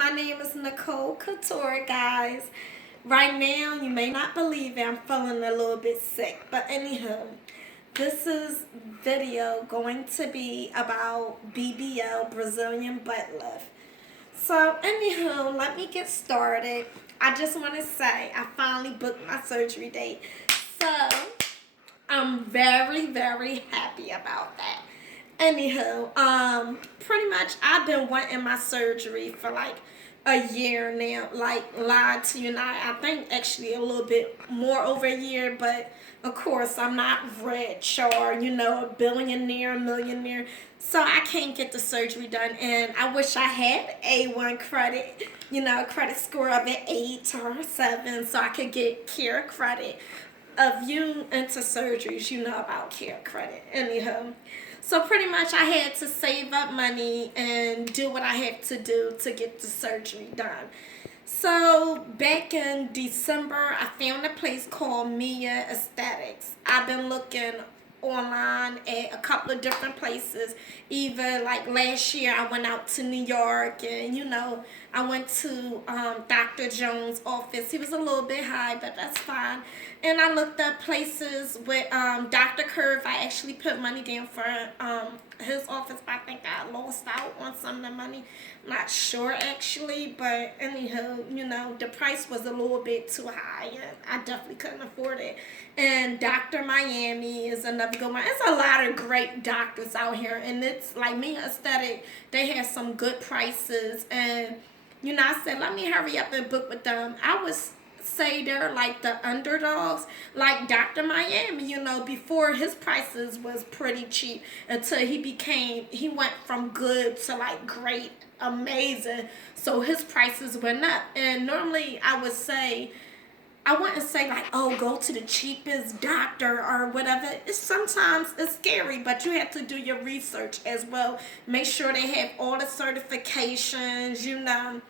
My name is Nicole Couture, guys. Right now, you may not believe it, I'm feeling a little bit sick. But anywho, this is video going to be about BBL, Brazilian butt lift. So anywho, let me get started. I just want to say I finally booked my surgery date. So I'm very, very happy about that. Anywho, pretty much I've been wanting my surgery for like a year now. Like, lied to you not. I think actually a little bit more over a year, but of course I'm not rich or a billionaire, millionaire, so I can't get the surgery done. And I wish I had A1 credit, credit score of an 8 or 7, so I could get care credit. Of you into surgeries, you know about care credit. Anyhow, so pretty much I had to save up money and do what I had to do to get the surgery done. So back in December, I found a place called Mia Aesthetics. I've been looking online at a couple of different places. Even like last year, I went out to New York, and I went to Dr. Jones' office. He was a little bit high, but that's fine. And I looked up places with Dr. Curve. I actually put money down for his office, but I think I lost out on some of the money. Not sure actually, but anyhow, the price was a little bit too high, and I definitely couldn't afford it. And Dr. Miami is another good one. It's a lot of great doctors out here, and it's like me aesthetic. They have some good prices, and I said, let me hurry up and book with them. I was say they're like the underdogs, like Dr. Miami. Before his prices was pretty cheap until he went from good to like great, amazing. So his prices went up, and normally I wouldn't say like, oh, go to the cheapest doctor or whatever. Sometimes it's scary, but you have to do your research as well. Make sure they have all the certifications,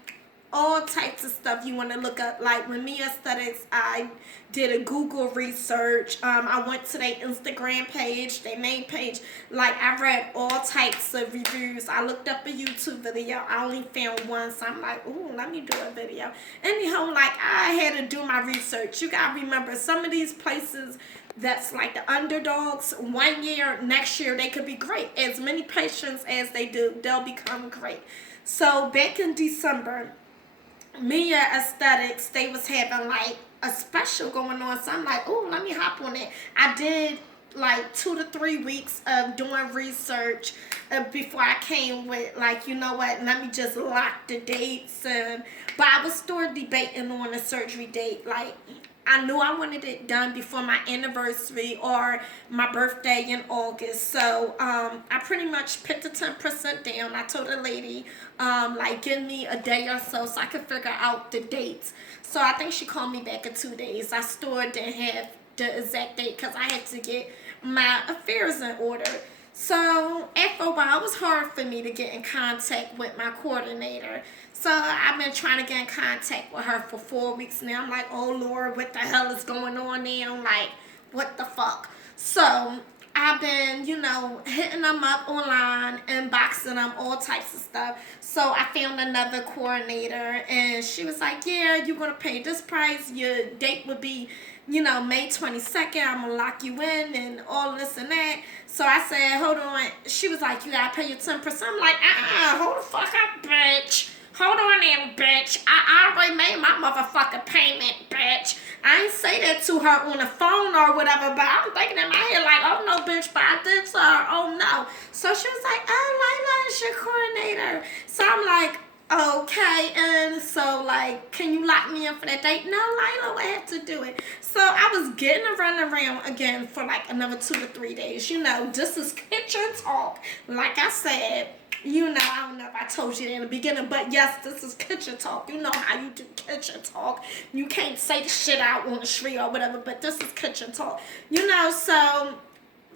all types of stuff you want to look up. Like with Me Aesthetics, I did a Google research. I went to their Instagram page, their main page. Like, I read all types of reviews. I looked up a YouTube video. I only found one, so I'm like, ooh, let me do a video. Anyhow, like, I had to do my research. You gotta remember, some of these places that's like the underdogs, one year, next year, they could be great. As many patients as they do, they'll become great. So back in December, Mia Aesthetics, they was having like a special going on. So I'm like, oh, let me hop on it. I did like 2 to 3 weeks of doing research before I came with like, you know what, let me just lock the dates. But I was still debating on a surgery date. Like, I knew I wanted it done before my anniversary or my birthday in August. So I pretty much put the 10% down. I told the lady, like, give me a day or so I could figure out the dates. So I think she called me back in 2 days. I still didn't have the exact date because I had to get my affairs in order. So after a while, it was hard for me to get in contact with my coordinator. So I've been trying to get in contact with her for 4 weeks now. I'm like, oh Lord, what the hell is going on now? I'm like, what the fuck? So I've been, hitting them up online, inboxing them, all types of stuff. So I found another coordinator, and she was like, yeah, you're going to pay this price. Your date would be, May 22nd. I'm going to lock you in and all this and that. So I said, hold on. She was like, you got to pay your 10%. I'm like, hold the fuck up, bitch. Hold on now, bitch. I already made my motherfucking payment, bitch. I ain't say that to her on the phone or whatever, but I'm thinking in my head like, oh no, bitch, but I did to her. Oh no. So she was like, oh, Layla is your coordinator. So I'm like, okay. And so, like, can you lock me in for that date? No, Layla will have to do it. So I was getting a run around again for like another 2 to 3 days. This is kitchen talk. Like I said, I don't know if I told you that in the beginning, but yes, this is kitchen talk. You know how you do kitchen talk. You can't say the shit out on the street or whatever, but this is kitchen talk. So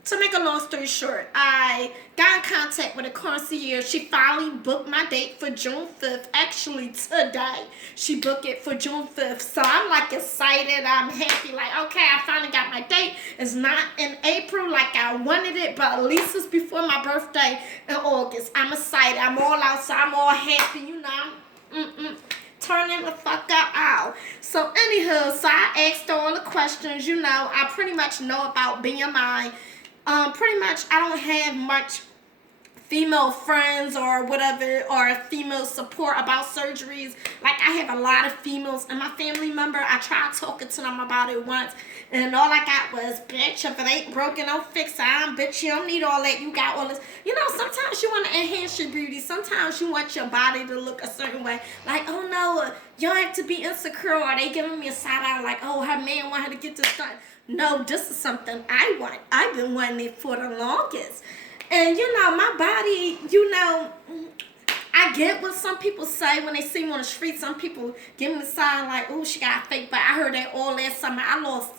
to make a long story short, I got in contact with a concierge. She finally booked my date for June 5th. Actually, today, she booked it for June 5th. So I'm like excited. I'm happy. Like, okay, I finally got my date. It's not in April like I wanted it, but at least it's before my birthday in August. I'm excited. I'm all outside. I'm all happy. turning the fuck out. So anywho, so I asked all the questions. You know, I pretty much know about BMI. Pretty much I don't have much female friends or whatever, or female support about surgeries. Like, I have a lot of females in my family member. I tried talking to them about it once, and all I got was, bitch, if it ain't broken, don't fix it. Bitch, you don't need all that. You got all this. You know, sometimes you want to enhance your beauty. Sometimes you want your body to look a certain way. Like, oh no, you don't have to be insecure. Or they giving me a side eye like, oh, her man want her to get this done. No, this is something I want. I've been wanting it for the longest. And, you know, my body, you know, I get what some people say when they see me on the street. Some people give me the sign like, oh, she got fake butt. I heard that all last summer. I lost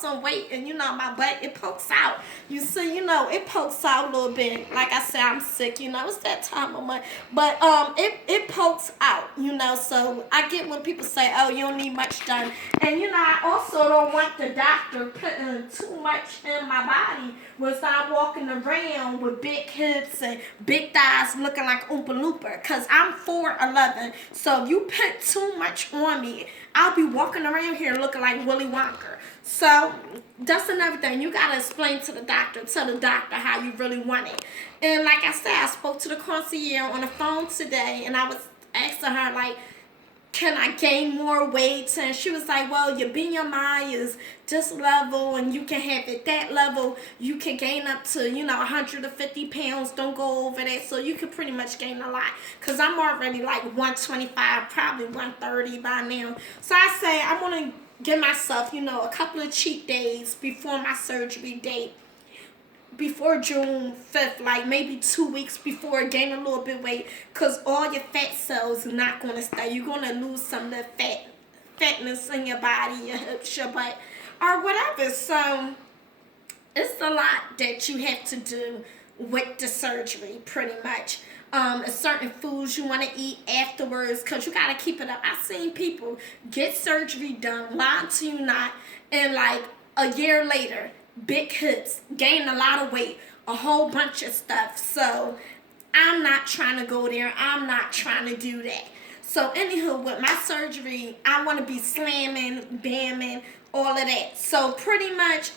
some weight, and, you know, my butt, it pokes out. You see, you know, it pokes out a little bit. Like I said, I'm sick, you know, it's that time of month. But it pokes out, you know, so I get when people say, oh, you don't need much done. And, you know, I also don't want the doctor putting too much in my body when I'm walking around with big hips and big thighs looking like Oompa Loompa, because I'm 4'11", so if you put too much on me, I'll be walking around here looking like Willy Wonka. So that's another thing. You got to explain to the doctor, tell the doctor how you really want it. And like I said, I spoke to the concierge on the phone today, and I was asking her, like, can I gain more weight? And she was like, well, your BMI is this level, and you can have it that level. You can gain up to, you know, 150 pounds. Don't go over that. So you can pretty much gain a lot. Because I'm already like 125, probably 130 by now. So I say I want to give myself, you know, a couple of cheat days before my surgery date. Before June 5th, like maybe 2 weeks before, gain a little bit weight, because all your fat cells are not going to stay. You're going to lose some of the fatness in your body, your hips, your butt, or whatever. So it's a lot that you have to do with the surgery, pretty much. Certain foods you want to eat afterwards, because you got to keep it up. I've seen people get surgery done, lie to you not, and like a year later, big hips, gain a lot of weight, a whole bunch of stuff. So I'm not trying to go there. I'm not trying to do that. So anywho, with my surgery, I want to be slamming, bamming, all of that. So pretty much,